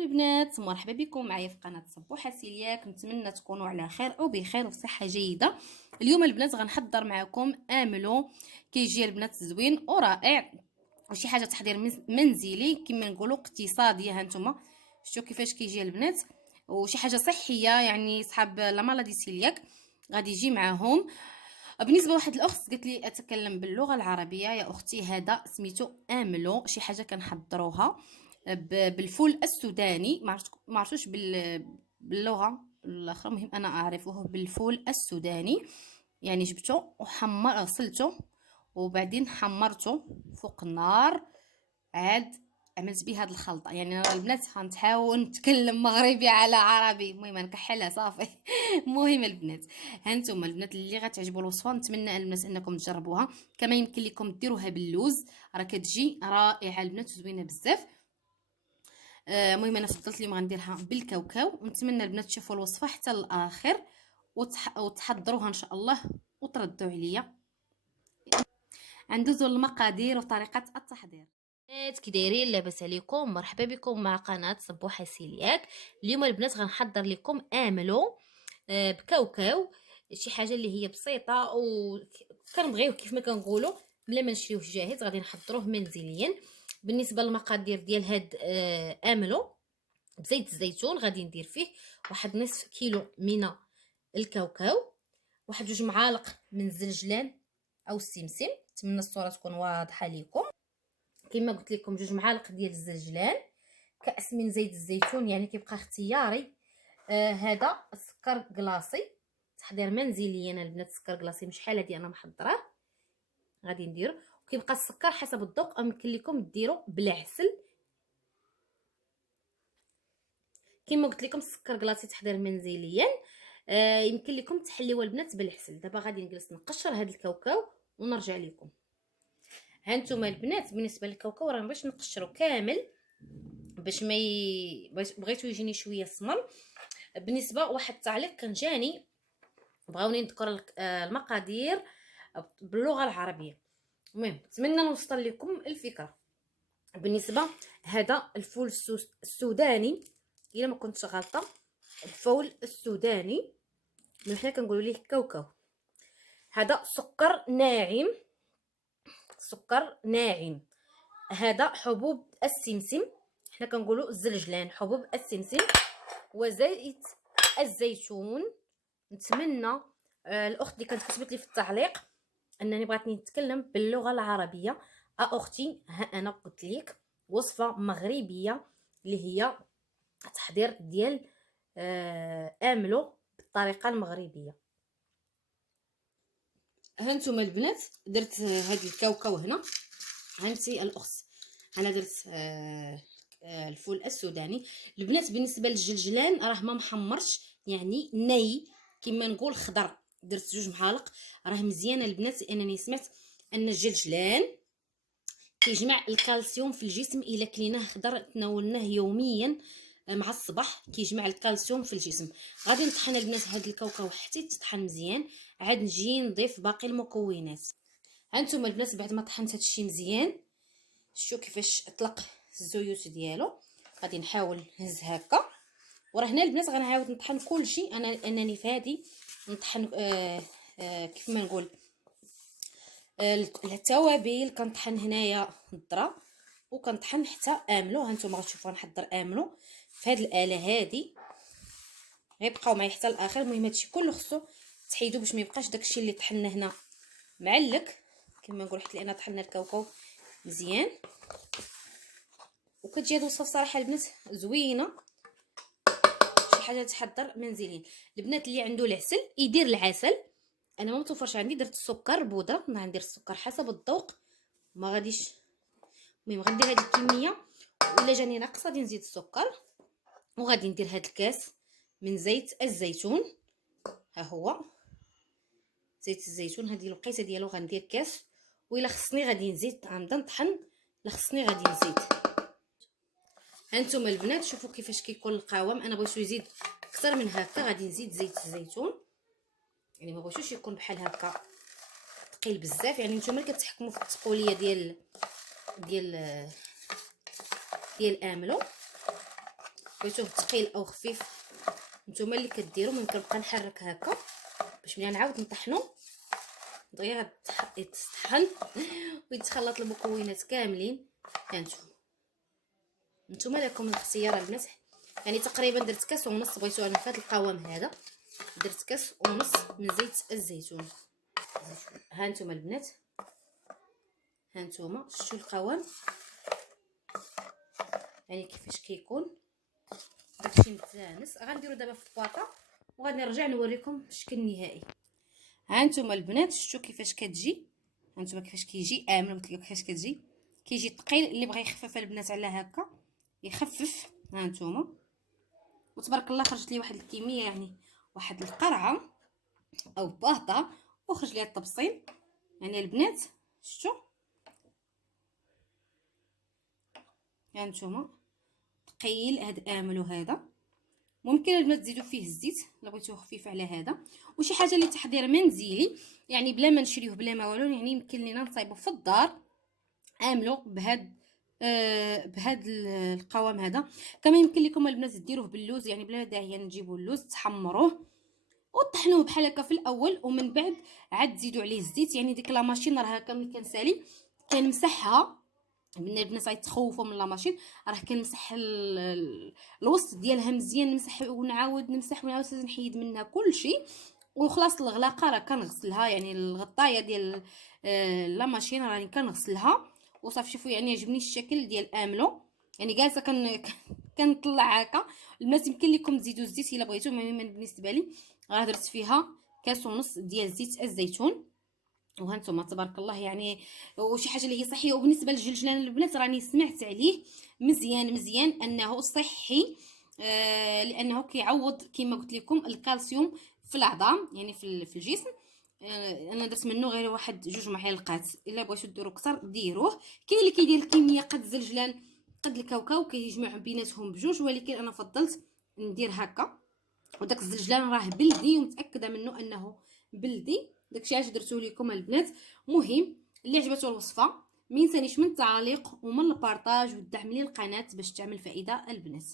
البنات، مرحبا بكم معايا في قناه صبوحه سيلياك. نتمنى تكونوا على خير او بخير وصحه جيده. اليوم البنات غنحضر معكم املو كيجي البنات زوين ورائع وشي حاجه تحضير منزلي كما نقولوا اقتصاديه. هانتوما شفتوا كيفاش كيجي البنات، وشي حاجه صحيه يعني صحاب لا مالادي سيلياك غادي يجي معاهم. بالنسبه لواحد الاخت قالت لي اتكلم باللغه العربيه يا اختي، هذا سميتو املو، شي حاجه كنحضروها بالفول السوداني. ما عرفتوش باللغه الاخرى، المهم انا اعرفه بالفول السوداني. يعني جبته غسلته وبعدين حمرته فوق النار، عاد عملت به هاد الخلطه. يعني انا البنات غنحاول نتكلم مغربي على عربي، المهم نكحلها صافي. المهم البنات، هانتوما البنات اللي غتعجبوا الوصفه نتمنى البنات انكم تجربوها. كما يمكن لكم ديروها باللوز، راه كتجي رائعه البنات وزوينه بزاف. المهم انا فضلت اليوم غنديرها بالكاوكاو، ونتمنى البنات تشوفوا الوصفه حتى الاخر وتحضروها ان شاء الله وتردوا عليا. ندوزو للمقادير وطريقه التحضير. كي دايرين؟ لاباس عليكم؟ مرحبا بكم مع قناه صبوحه سيلياك. اليوم البنات غنحضر لكم املو بكاوكاو، شي حاجه اللي هي بسيطه وكنبغيوه كيف ما كنقولوا بلا ما نشريوه جاهز، غادي نحضروه منزليا. بالنسبه للمقادير ديال هاد املو، بزيت الزيتون غادي ندير فيه واحد نصف كيلو من الكاوكاو، واحد 2 معالق من الزنجلان او السمسم، نتمنى الصوره تكون واضحه لكم. كما قلت لكم 2 معالق ديال الزنجلان، كاس من زيت الزيتون يعني كيبقى اختياري. هذا السكر كلاصي تحضير منزليا البنات، السكر كلاصي مش شحال هادي انا محضراه غادي ندير. وكيبقى السكر حسب الذوق، يمكن لكم ديروا بالعسل. كما قلت لكم السكر كلاصي تحضير منزليا. يمكن لكم تحليوها البنات بالعسل. دابا غادي نجلس نقشر هذا الكاوكاو ونرجع لكم. هانتوما البنات بالنسبه للكاوكاو راه باش نقشرو كامل باش ما بغيتو يجيني شويه سمر. بالنسبه واحد التعليق كان جاني بغاوني نذكر المقادير باللغه العربيه، المهم نتمنى نوصل لكم الفكره. بالنسبه هذا الفول السوداني، الا ما كنتش غلطه الفول السوداني من حنا كنقولوا ليه كاوكاو. هذا سكر ناعم، سكر ناعم. هذا حبوب السمسم، حنا كنقولوا الزلجلان، حبوب السمسم. وزيت الزيتون. نتمنى الاخت اللي كانت كتبت لي في التعليق انني بغاتني نتكلم باللغه العربيه. اختي ها انا قلت لك وصفه مغربيه اللي هي تحضير ديال املو بالطريقه المغربيه. هانتوما البنات درت هاد الكاوكاو هنا، هانتي الاخت انا درت الفول السوداني. البنات بالنسبه للجلجلان راه ما محمرش، يعني ني كما نقول خضر، درت 2 معالق. راه مزيانه البنات لانني سمعت ان الجلجلان كيجمع الكالسيوم في الجسم، الا كليناه خضر تناولناه يوميا مع الصباح كيجمع الكالسيوم في الجسم. غادي نطحن البنات هاد الكاوكاو حتى يتطحن مزيان، عاد نجي نضيف باقي المكونات. هانتوما البنات بعد ما طحنت هادشي مزيان شوفوا كيفاش اطلق الزيوت ديالو، غادي نحاول نهز هكا. وراه هنا البنات غنعاود نطحن كلشي، انني في هادي نطحن كيف ما نقول التوابل. كنطحن هنايا الذره وكنطحن حتى املو. هانتوما غتشوفوا نحضر املو في هاد الاله هادي، غيبقاو معايا حتى الاخر. المهم هادشي كله خصو تحيدو باش ما يبقاش داكشي اللي طحنا هنا معلك كما نقول، حيت لان طحنا الكاوكاو مزيان. وكتجي هاد الوصفه صراحه البنات زوينه، شي حاجه تحضر منزليا. البنات اللي عنده العسل يدير العسل، انا ما متوفرش عندي، درت السكر بودره، غندير السكر حسب الذوق ما غاديش. المهم غندير هذه الكميه، ولا جاني ناقصه غادي نزيد السكر. وغادي ندير هذا الكاس من زيت الزيتون، ها هو زيت الزيتون، هذه الوقيته ديالو غندير كاس. وإلا خصني غادي نزيد، غنبدا نطحن، الا خصني غادي نزيد. هانتوما البنات شوفوا كيفاش كيكون القوام. انا بغيتو يزيد اكثر من هكا، غادي نزيد زيت الزيتون، يعني ما بغيتوش يكون بحال هكا ثقيل بزاف. يعني نتوما اللي كتحكموا في التقوليه ديال املو. بغيتوه ثقيل او خفيف نتوما اللي كديروا. ممكن نبقى نحرك هكا باش ملي نعاود نطحنو دغيا يتطحن ويتخلط المكونات كاملين. هانتوما نتوما لكم الاختيار البنات. يعني تقريبا درت كاس ونص، بغيتو انا في هذا القوام هذا درت كاس ونص من زيت الزيتون. هانتوما البنات، هانتوما شفتوا القوام يعني كيفاش كيكون، داكشي متجانس. غنديرو دابا في البواطه وغادي نرجع نوريكم الشكل النهائي. هانتوما البنات شفتوا كيفاش كتجي، هانتوما كيفاش كيجي امن. قلت لكم كيفاش كتجي، كيجي ثقيل. اللي بغى يخفف البنات على هكا يخفف. هانتوما وتبارك الله خرجت لي واحد الكميه، يعني واحد القرعه او باطه وخرج لي الطبسيل. يعني البنات شفتوا هانتوما ثقيل. هاد املو هذا ممكن البنات تزيدوا فيه الزيت الا بغيتوه خفيف على هذا. وشي حاجه اللي تحضير منزلي يعني بلا ما نشريوه بلا ما والو، يعني يمكن لينا نصايبو في الدار عاملو بهاد القوام هذا. كما يمكن لكم البنات ديروه باللوز، يعني بلا داعي نجيبوا اللوز تحمروه وطحنوه بحال هكا في الاول ومن بعد عاد تزيدوا عليه الزيت. يعني ديك لا ماشين راه هكا ملي كنسالي كنمسحها. من البنات غيتخوفوا من لا ماشين، راه كنمسح الوسط ديالها مزيان، نمسح ونعاود نمسح ونعاود نحيد منها كلشي وخلاص. الغلاقه راه كنغسلها، يعني الغطايه ديال لا ماشين راني كنغسلها وصافي. شوفوا يعني عجبني الشكل ديال املو، يعني جالسه كنطلع هكا. البنات يمكن لكم تزيدوا الزيت الا بغيتو، المهم بالنسبه لي راه درت فيها كاس ونص ديال زيت الزيتون. وهانتوما تبارك الله يعني وشي حاجه اللي هي صحيه. وبالنسبه للجلجلان البنات راني سمعت عليه مزيان مزيان انه صحي، لانه كيعوض كما قلت لكم الكالسيوم في العظام يعني في الجسم. انا درت منه غير واحد جوج معالق. الا بغيتو ديروا كثر ديروه. كاين اللي كيدير الكميه قد الزلجلان قد الكاوكاو كيجمع بيناتهم بجوج، ولكن انا فضلت ندير هكا. وداك الزلجلان راه بلدي ومتاكده منه انه بلدي. داكشي علاش درتو لكم البنات. مهم اللي عجبته الوصفه ما ينسانيش من التعليق ومن البارطاج والدعم للقناه باش تعمل فائده البنات.